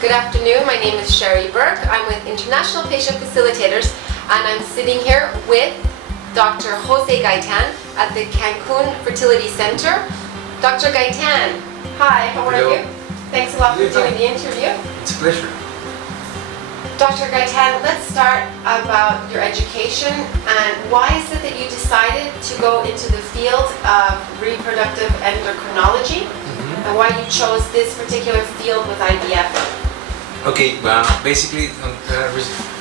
Good afternoon, my name is Sherry Burke. I'm with International Patient Facilitators and I'm sitting here with Dr. Jose Gaitan at the Cancun Fertility Center. Dr. Gaitan, hi, how are Hello. you? Thanks a lot for doing the interview. It's a pleasure. Dr. Gaitan, let's start about your education and why is it that you decided to go into the field of reproductive endocrinology and why you chose this particular field with IVF? Okay, basically,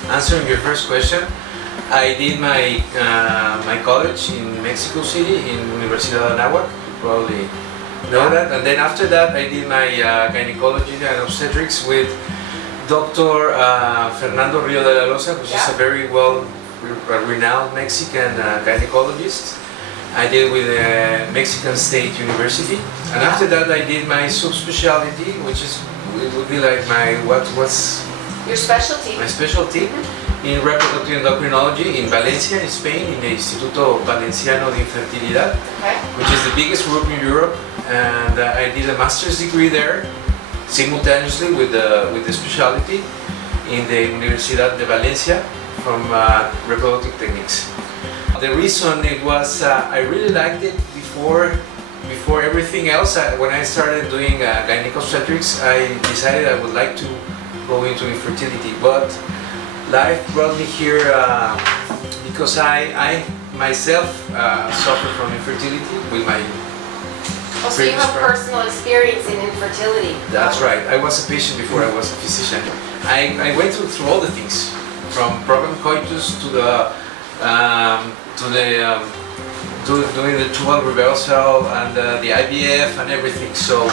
answering your first question, I did my my college in Mexico City in Universidad de Anáhuac. You probably know that. And then after that, I did my gynecology and obstetrics with Dr. Fernando Rio de la Loza, which is a very renowned Mexican gynecologist. I did with Mexican State University, and after that I did my subspecialty, which is it would be like my what's Your specialty? my specialty in reproductive endocrinology in Valencia, in Spain, in the Instituto Valenciano de Infertilidad, which is the biggest group in Europe, and I did a master's degree there simultaneously with the specialty in the Universidad de Valencia from reproductive techniques. The reason it was I really liked it before everything else. When I started doing gynecobstetrics, I decided I would like to go into infertility, but life brought me here because I myself suffer from infertility with my So you have personal experience in infertility. That's right. I was a patient before I was a physician. I went through all the things, from problem coitus to doing the tubal reversal and the IVF and everything. So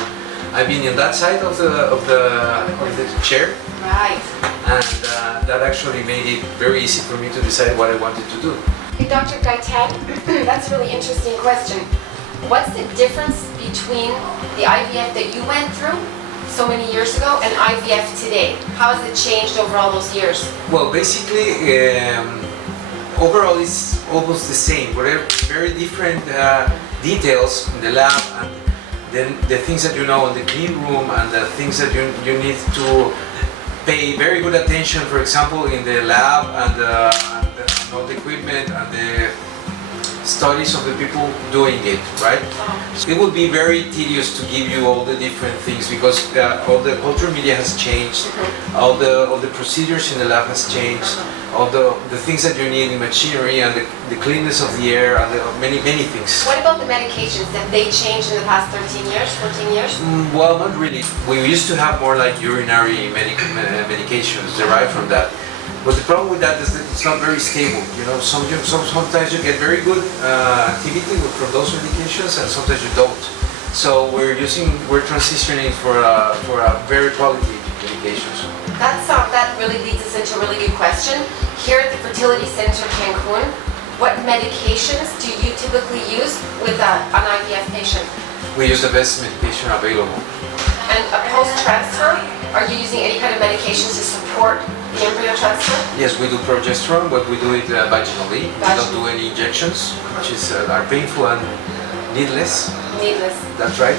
I've been in that side of the chair, Right. and that actually made it very easy for me to decide what I wanted to do. Hey, Dr. Gaitan, that's a really interesting question. What's the difference between the IVF that you went through so many years ago and IVF today? How has it changed over all those years? Well, basically, overall it's almost the same. We're very different details in the lab, and then the things that you know in the clean room, and the things that you need to pay very good attention, for example, in the lab and all the equipment and the studies of the people doing it, right? It would be very tedious to give you all the different things because all the cultural media has changed, all the procedures in the lab has changed, all the things that you need in machinery and the cleanness of the air and many things. What about the medications? Have they changed in the past 13 years, 14 years? Well, not really. We used to have more like urinary medications derived from that. But the problem with that is that it's not very stable. You know, sometimes you get very good activity from those medications, and sometimes you don't. So we're transitioning for a very quality medications. That really leads us into a really good question. Here at the Fertility Center Cancun, what medications do you typically use with an IVF patient? We use the best medication available. And post-transfer, are you using any kind of medications to support the embryo transfer? Yes, we do progesterone, but we do it vaginally. We don't do any injections, which are painful and needless. Needless. That's right.